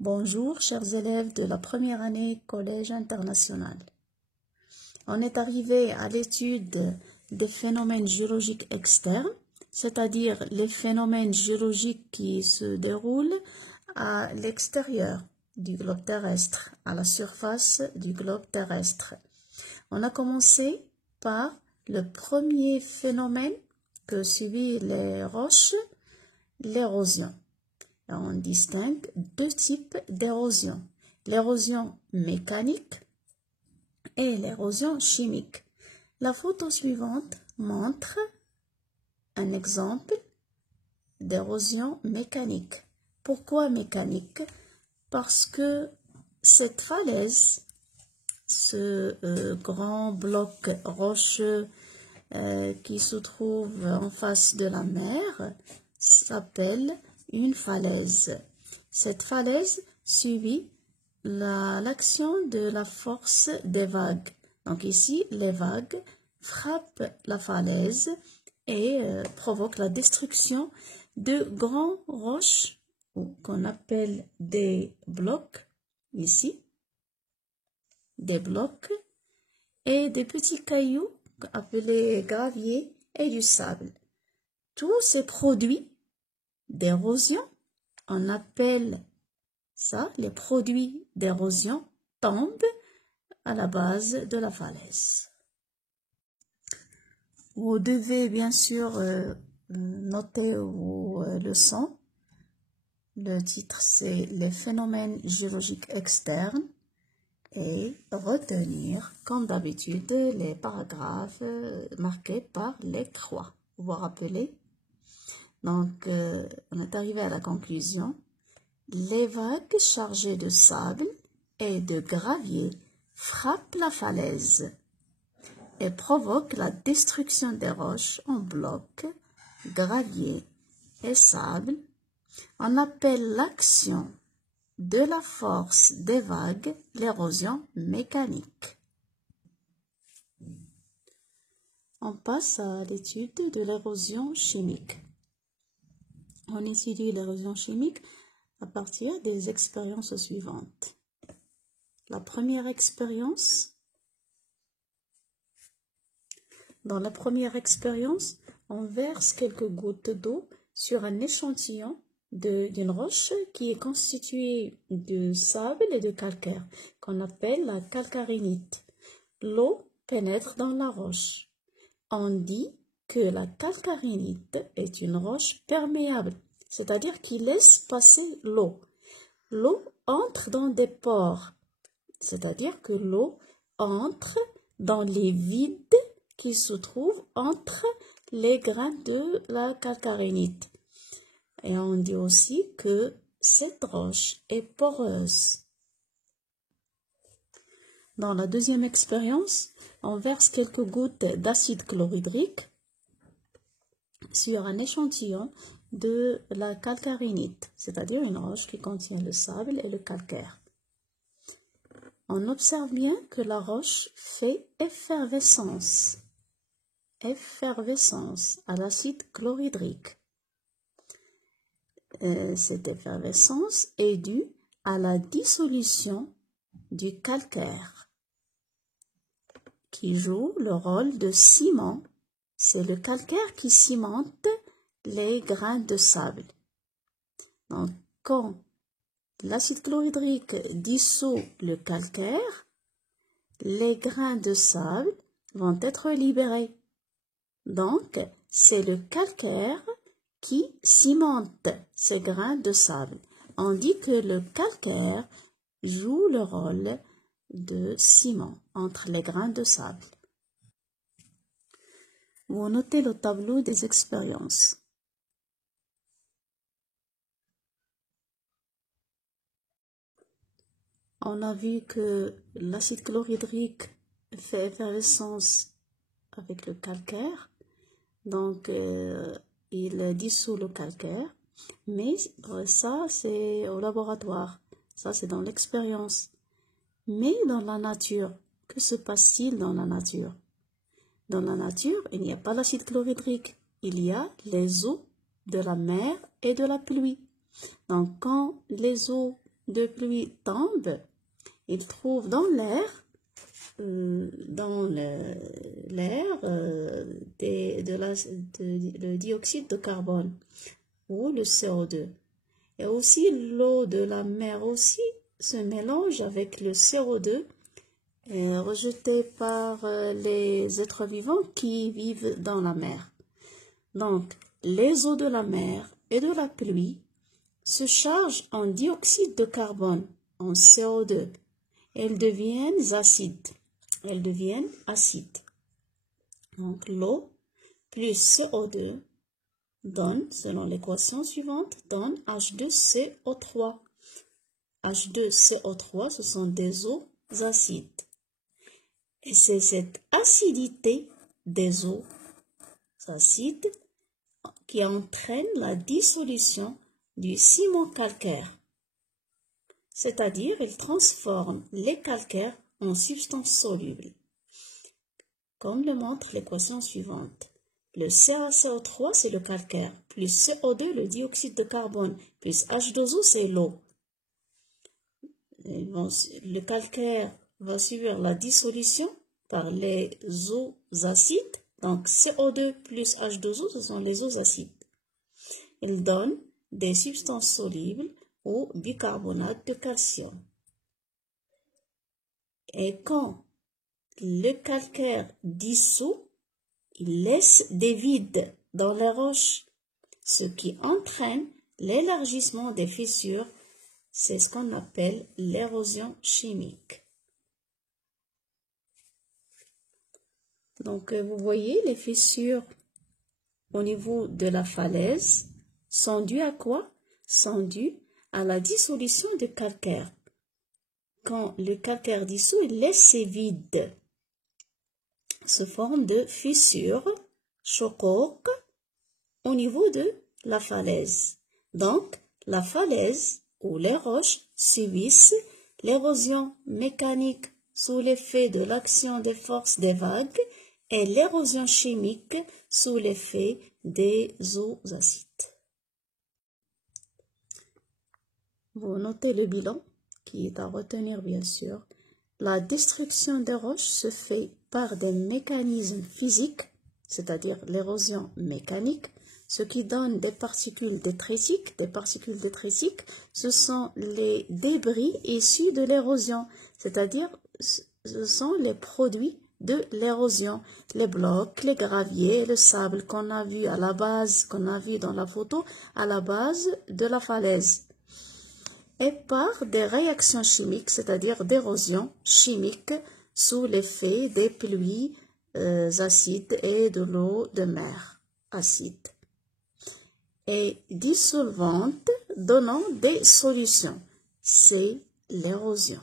Bonjour, chers élèves de la première année Collège international. On est arrivé à l'étude des phénomènes géologiques externes, c'est-à-dire les phénomènes géologiques qui se déroulent à l'extérieur du globe terrestre, à la surface du globe terrestre. On a commencé par le premier phénomène que subit les roches, l'érosion. On distingue deux types d'érosion, l'érosion mécanique et l'érosion chimique. La photo suivante montre un exemple d'érosion mécanique. Pourquoi mécanique? Parce que cette falaise, ce grand bloc rocheux qui se trouve en face de la mer, s'appelle une falaise. Cette falaise subit l'action de la force des vagues. Donc ici, les vagues frappent la falaise et provoquent la destruction de grands roches qu'on appelle des blocs, ici, des blocs, et des petits cailloux appelés graviers et du sable. Tous ces produits d'érosion, on appelle ça les produits d'érosion, tombent à la base de la falaise. Vous devez bien sûr noter vos leçons. Le titre c'est les phénomènes géologiques externes et retenir comme d'habitude les paragraphes marqués par les croix. Vous vous rappelez? Donc, on est arrivé à la conclusion. Les vagues chargées de sable et de gravier frappent la falaise et provoquent la destruction des roches en blocs, gravier et sable. On appelle l'action de la force des vagues l'érosion mécanique. On passe à l'étude de l'érosion chimique. On étudie l'érosion chimique à partir des expériences suivantes. La première expérience, dans la première expérience, on verse quelques gouttes d'eau sur un échantillon d'une roche qui est constituée de sable et de calcaire, qu'on appelle la calcarénite. L'eau pénètre dans la roche. On dit que la calcarénite est une roche perméable, c'est-à-dire qui laisse passer l'eau. L'eau entre dans des pores, c'est-à-dire que l'eau entre dans les vides qui se trouvent entre les grains de la calcarénite. Et on dit aussi que cette roche est poreuse. Dans la deuxième expérience, on verse quelques gouttes d'acide chlorhydrique sur un échantillon de la calcarénite, c'est-à-dire une roche qui contient le sable et le calcaire. On observe bien que la roche fait effervescence à l'acide chlorhydrique. Cette effervescence est due à la dissolution du calcaire qui joue le rôle de ciment. C'est le calcaire qui cimente les grains de sable. Donc, quand l'acide chlorhydrique dissout le calcaire, les grains de sable vont être libérés. Donc, c'est le calcaire qui cimente ces grains de sable. On dit que le calcaire joue le rôle de ciment entre les grains de sable. Vous notez le tableau des expériences. On a vu que l'acide chlorhydrique fait effervescence avec le calcaire, donc il dissout le calcaire, mais ça c'est au laboratoire, ça c'est dans l'expérience. Mais dans la nature, que se passe-t-il dans la nature? Dans la nature, il n'y a pas l'acide chlorhydrique, il y a les eaux de la mer et de la pluie. Donc quand les eaux de pluie tombe, il trouve dans l'air le dioxyde de carbone ou le CO2. Et aussi l'eau de la mer aussi se mélange avec le CO2 rejeté par les êtres vivants qui vivent dans la mer. Donc, les eaux de la mer et de la pluie se chargent en dioxyde de carbone, en CO2. Elles deviennent acides. Donc, l'eau plus CO2 donne, selon l'équation suivante, donne H2CO3. H2CO3, ce sont des eaux acides. Et c'est cette acidité des eaux acides qui entraîne la dissolution du ciment calcaire. C'est-à-dire, il transforme les calcaires en substances solubles. Comme le montre l'équation suivante. Le CaCO3, c'est le calcaire, plus CO2, le dioxyde de carbone, plus H2O, c'est l'eau. Le calcaire va subir la dissolution par les eaux acides. Donc, CO2 plus H2O, ce sont les eaux acides. Ils donnent des substances solubles au bicarbonate de calcium. Et quand le calcaire dissout, il laisse des vides dans les roches, ce qui entraîne l'élargissement des fissures. C'est ce qu'on appelle l'érosion chimique. Donc, vous voyez, les fissures au niveau de la falaise sont dues à quoi? Sont dues à la dissolution du calcaire. Quand le calcaire dissout, il laisse ses vides, se forment de fissures, chocoques, au niveau de la falaise. Donc, la falaise ou les roches subissent l'érosion mécanique sous l'effet de l'action des forces des vagues et l'érosion chimique sous l'effet des eaux acides. Vous notez le bilan qui est à retenir bien sûr. La destruction des roches se fait par des mécanismes physiques, c'est-à-dire l'érosion mécanique, ce qui donne des particules détritiques. Des particules détritiques, ce sont les débris issus de l'érosion, c'est-à-dire ce sont les produits de l'érosion, les blocs, les graviers, le sable qu'on a vu à la base, qu'on a vu dans la photo, à la base de la falaise. Et par des réactions chimiques, c'est-à-dire d'érosion chimique sous l'effet des pluies acides et de l'eau de mer acide. Et dissolvante donnant des solutions, c'est l'érosion.